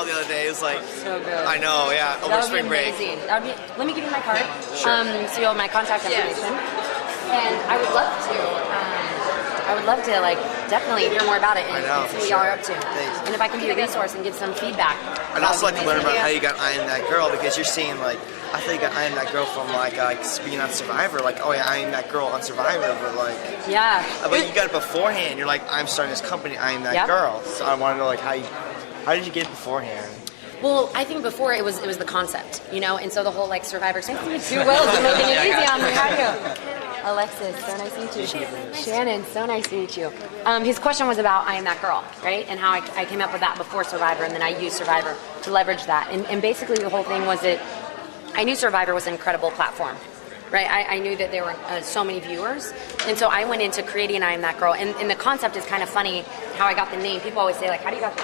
hotel the other day. It was like, So good. I know, yeah, over That would spring be break. amazing. That would be, let me give you my card. Sure. So you have my contact information. And I would love to. I would love to, like, definitely hear more about it and, I know, and see for what y'all are sure. up to. Thanks. And if I can be a resource and give some feedback. I'd that also would like be to learn amazing. about how you got I Am That Girl, because you're seeing, like, I thought you got I Am That Girl from, like being on Survivor. Like, oh, yeah, I Am That Girl on Survivor, but, like... Yeah. But you got it beforehand. You're like, I'm starting this company, I Am That Girl. So I want to know, like, how did you get it beforehand? Well, I think before it was the concept, you know, and so the whole like Survivor. Nice to meet you. Will, you're making it easy on me. How are you? Alexis, so nice to meet you. Shannon, so nice to meet you. His question was about I Am That Girl, right? And how I came up with that before Survivor, and then I used Survivor to leverage that. And basically the whole thing was that I knew Survivor was an incredible platform. Right, I knew that there were so many viewers, and so I went into creating I Am That Girl. And the concept is kind of funny how I got the name. People always say like, how did you get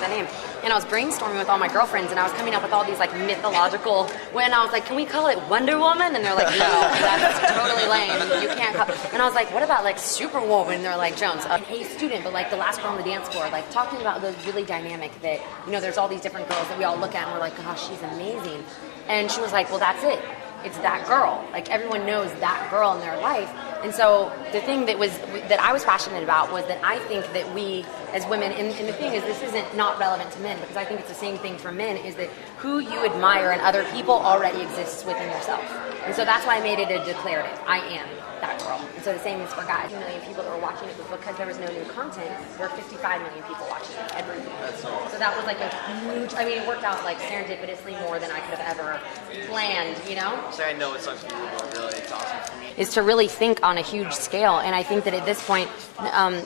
that name? And I was brainstorming with all my girlfriends, and I was coming up with all these like mythological. When I was like, can we call it Wonder Woman? And they're like, no, that's totally lame. You can't call. And I was like, what about like Superwoman? And they're like, Jones, a student, but like the last girl on the dance floor, like talking about those really dynamic that there's all these different girls that we all look at and we're like, gosh, she's amazing. And she was like, well, that's it. It's that girl. Like everyone knows that girl in their life. And so the thing that I was passionate about was that I think that we as women, and the thing is this isn't not relevant to men because I think it's the same thing for men, is that who you admire in other people already exists within yourself. And so that's why I made it a declarative. I am that girl. And so the same is for guys. 2 million people that were watching it, but because there was no new content, there were 55 million people watching it every week. So that was like a huge, I mean, it worked out like serendipitously more than I could have ever planned, you know? So I know it's unbelievable, really. It's awesome for me. Is to really think on a huge scale. And I think that at this point,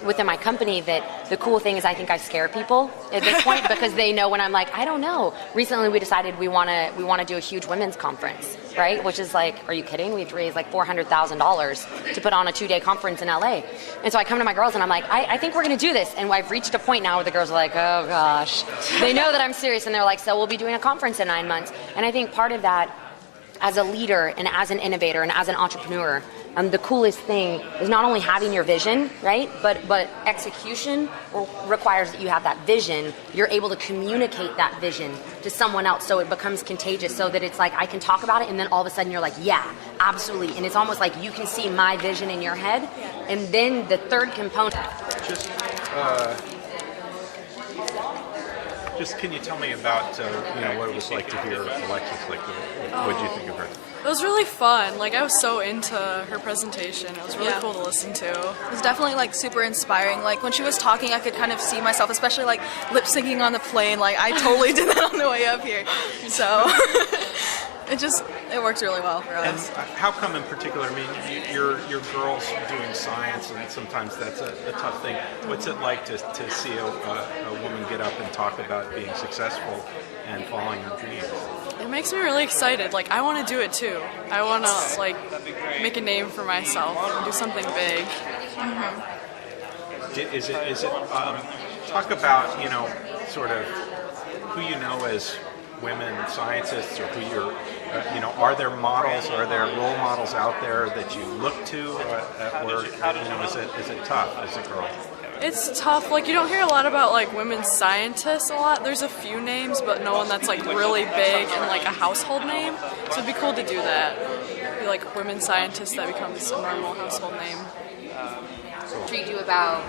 within my company, that the cool thing is I think I scare people at this point because they know when I'm like, I don't know. Recently we decided we want to do a huge women's conference, right? Which is like, are you kidding? We have to raise like $400,000 to put on a 2-day conference in LA. And so I come to my girls and I'm like, I think we're going to do this. And I've reached a point now where the girls are like, oh gosh. They know that I'm serious and they're like, so we'll be doing a conference in 9 months. And I think part of that, as a leader and as an innovator and as an entrepreneur, the coolest thing is not only having your vision, right? But execution requires that you have that vision. You're able to communicate that vision to someone else so it becomes contagious, so that it's like I can talk about it and then all of a sudden you're like, yeah, absolutely. And it's almost like you can see my vision in your head. And then the third component. Just can you tell me about what it was like to hear Alexis? Like, what did you think of her? It was really fun. Like I was so into her presentation. It was really cool to listen to. It was definitely like super inspiring. Like when she was talking, I could kind of see myself, especially like lip syncing on the plane. Like I totally did that on the way up here. So it works really well for us. And how come in particular? I mean, you're girls doing science, and sometimes that's a tough thing. What's it like to see a woman get up and talk about being successful and following her dreams? It makes me really excited. Like I want to do it too. I want to like make a name for myself and do something big. Is it talk about sort of who you know as women scientists, or who you're are there models, are there role models out there that you look to, or is it tough as a girl? It's tough. Like you don't hear a lot about like women scientists a lot. There's a few names, but no one that's like really big and like a household name. So it'd be cool to do that. Be like women scientists that becomes a normal household name. Intrigued you about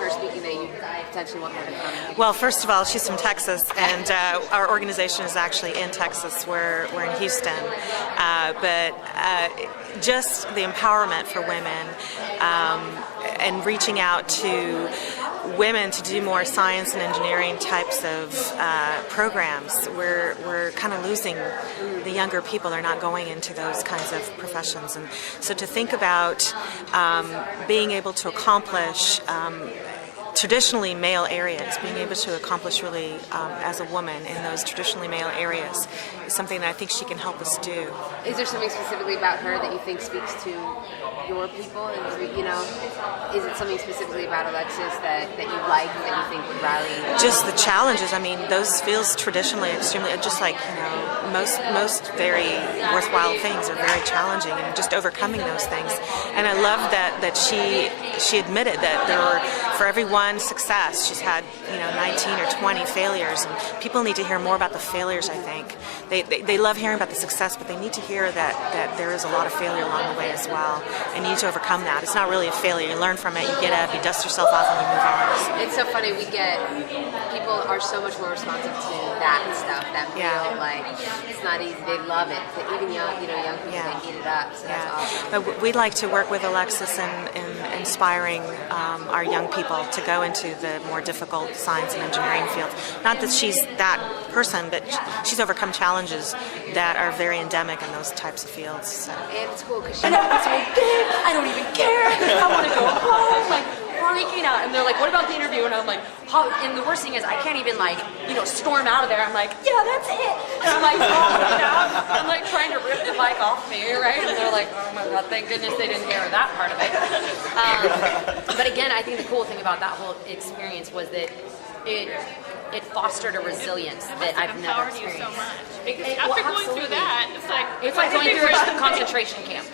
her speaking that you potentially want her to come? Well, first of all, she's from Texas, and our organization is actually in Texas. We're in Houston. But just the empowerment for women and reaching out to women to do more science and engineering types of programs. We're kind of losing the younger people. Are not going into those kinds of professions, and so to think about being able to accomplish traditionally male areas, being able to accomplish really as a woman in those traditionally male areas is something that I think she can help us do. Is there something specifically about her that you think speaks to your people? Is it something specifically about Alexis that you like, that you think would rally? Just the challenges. I mean, those fields traditionally extremely, just like, most very worthwhile things are very challenging, and just overcoming those things. And I love that she admitted that there were for every one success, she's had 19 or 20 failures. And people need to hear more about the failures. I think they love hearing about the success, but they need to hear that there is a lot of failure along the way as well, and you need to overcome that. It's not really a failure. You learn from it. You get up. You dust yourself off, and you move on. It's so funny. People are so much more responsive to that stuff. That feel like it's not easy. They love it. Even young people, they eat it up. So that's awesome. But we'd like to work with Alexis in inspiring our young people to go into the more difficult science and engineering fields. Not that she's that person, but she's overcome challenges that are very endemic in those types of fields. So. And it's cool because it's so big. I don't even care. I want to go home. Like, freaking out. And they're like, what about the interview? And I'm like, and the worst thing is I can't even storm out of there. I'm like, yeah, that's it. And I'm like, I'm like trying to rip the mic off me, right? And they're like, oh my God, thank goodness they didn't hear that part of it. But again, I think the cool thing about that whole experience was that it fostered a resilience that I've never experienced. You so much. After going through that, it's like going through a concentration camp.